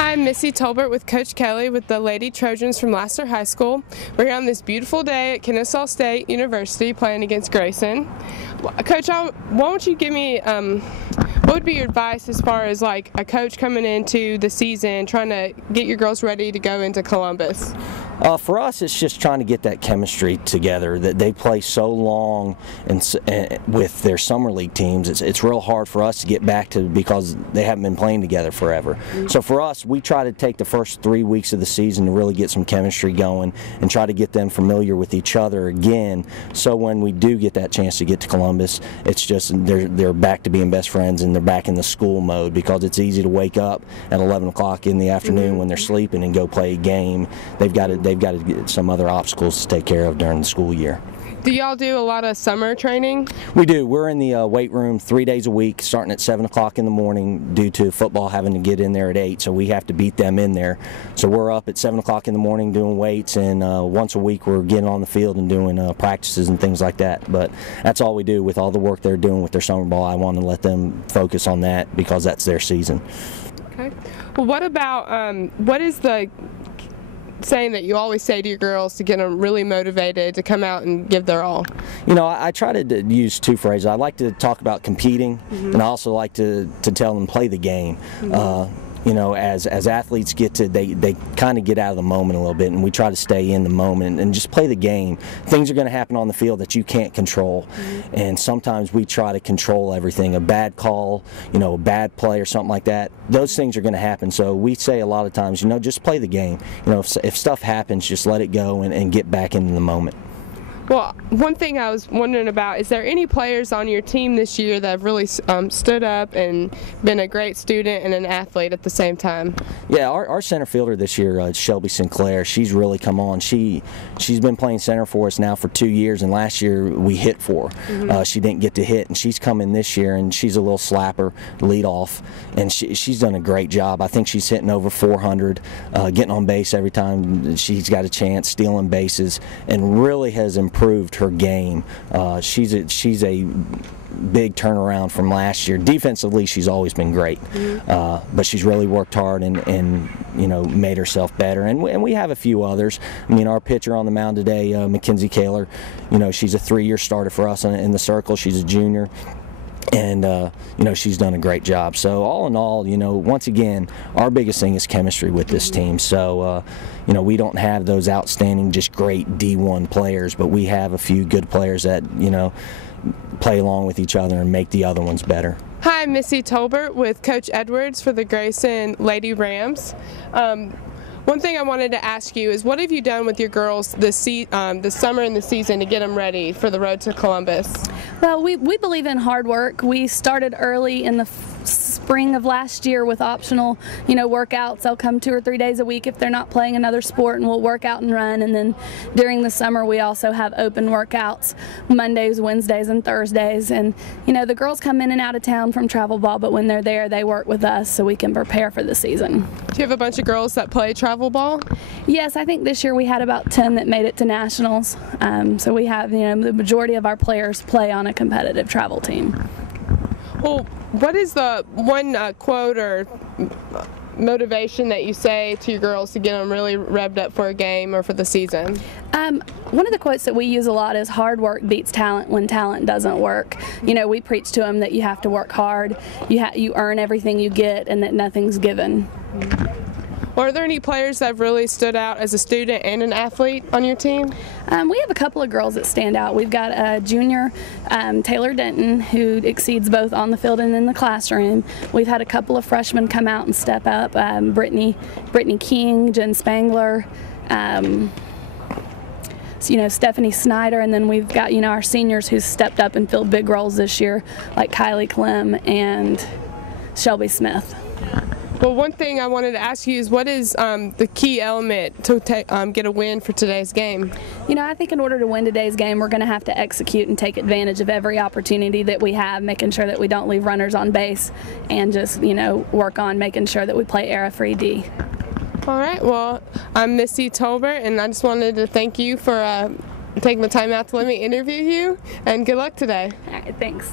Hi, I'm Missy Tolbert with Coach Kelly with the Lady Trojans from Lassiter High School. We're here on this beautiful day at Kennesaw State University playing against Grayson. Coach, why don't you give me, what would be your advice as far as like a coach coming into the season trying to get your girls ready to go into Columbus? For us, it's just trying to get that chemistry together. That they play so long and with their summer league teams, it's real hard for us to get back to because they haven't been playing together forever. So for us, we try to take the first 3 weeks of the season to really get some chemistry going and try to get them familiar with each other again. So when we do get that chance to get to Columbus, it's just they're back to being best friends and they're back in the school mode, because it's easy to wake up at 11 o'clock in the afternoon when they're sleeping and go play a game. They've got to get some other obstacles to take care of during the school year. Do y'all do a lot of summer training? We do. We're in the weight room 3 days a week, starting at 7 o'clock in the morning due to football having to get in there at 8, so we have to beat them in there. So we're up at 7 o'clock in the morning doing weights, and once a week we're getting on the field and doing practices and things like that. But that's all we do with all the work they're doing with their summer ball. I want to let them focus on that because that's their season. Okay. Well, what about, what is the saying that you always say to your girls to get them really motivated to come out and give their all? You know, I try to use two phrases. I like to talk about competing, and I also like to tell them play the game. You know, as athletes get to, they kind of get out of the moment a little bit, and we try to stay in the moment and just play the game. Things are going to happen on the field that you can't control, and sometimes we try to control everything. A bad call, you know, a bad play or something like that, those things are going to happen. So we say a lot of times, you know, just play the game. You know, if stuff happens, just let it go and get back into the moment. Well, one thing I was wondering about, is there any players on your team this year that have really stood up and been a great student and an athlete at the same time? Yeah, our center fielder this year, Shelby Sinclair, she's really come on. She's been playing center for us now for 2 years, and last year we hit for her. She didn't get to hit, and she's come in this year, and she's a little slapper, lead off, and she's done a great job. I think she's hitting over 400, getting on base every time she's got a chance, stealing bases, and really has improved her game. She's a big turnaround from last year. Defensively, she's always been great, but she's really worked hard and you know, made herself better. And we have a few others. I mean, our pitcher on the mound today, Mackenzie Kaler, you know, she's a 3-year starter for us in the circle. She's a junior. And you know, she's done a great job. So all in all, you know, once again, our biggest thing is chemistry with this team. So you know, we don't have those outstanding, just great D1 players, but we have a few good players that, you know, play along with each other and make the other ones better. Hi, I'm Missy Tolbert with Coach Edwards for the Grayson Lady Rams. One thing I wanted to ask you is, what have you done with your girls this summer and the season to get them ready for the road to Columbus? Well, we believe in hard work. We started early in the spring of last year with optional, you know, workouts. They'll come 2 or 3 days a week if they're not playing another sport, and we'll work out and run. And then during the summer, we also have open workouts Mondays, Wednesdays, and Thursdays. And you know, the girls come in and out of town from travel ball, but when they're there, they work with us so we can prepare for the season. Do you have a bunch of girls that play travel ball? Yes, I think this year we had about 10 that made it to nationals. So we have, you know, the majority of our players play on a competitive travel team. Well, what is the one quote or motivation that you say to your girls to get them really revved up for a game or for the season? One of the quotes that we use a lot is, hard work beats talent when talent doesn't work. You know, we preach to them that you have to work hard, you earn everything you get, and that nothing's given. Well, are there any players that have really stood out as a student and an athlete on your team? We have a couple of girls that stand out. We've got a junior, Taylor Denton, who exceeds both on the field and in the classroom. We've had a couple of freshmen come out and step up, Brittany King, Jen Spangler, you know, Stephanie Snyder, and then we've got, you know, our seniors who stepped up and filled big roles this year, like Kylie Clem and Shelby Smith. Well, one thing I wanted to ask you is, what is the key element to get a win for today's game? You know, I think in order to win today's game, we're going to have to execute and take advantage of every opportunity that we have, making sure that we don't leave runners on base, and just, you know, work on making sure that we play error-free D. All right, well, I'm Missy Tolbert, and I just wanted to thank you for taking the time out to let me interview you, and good luck today. All right, thanks.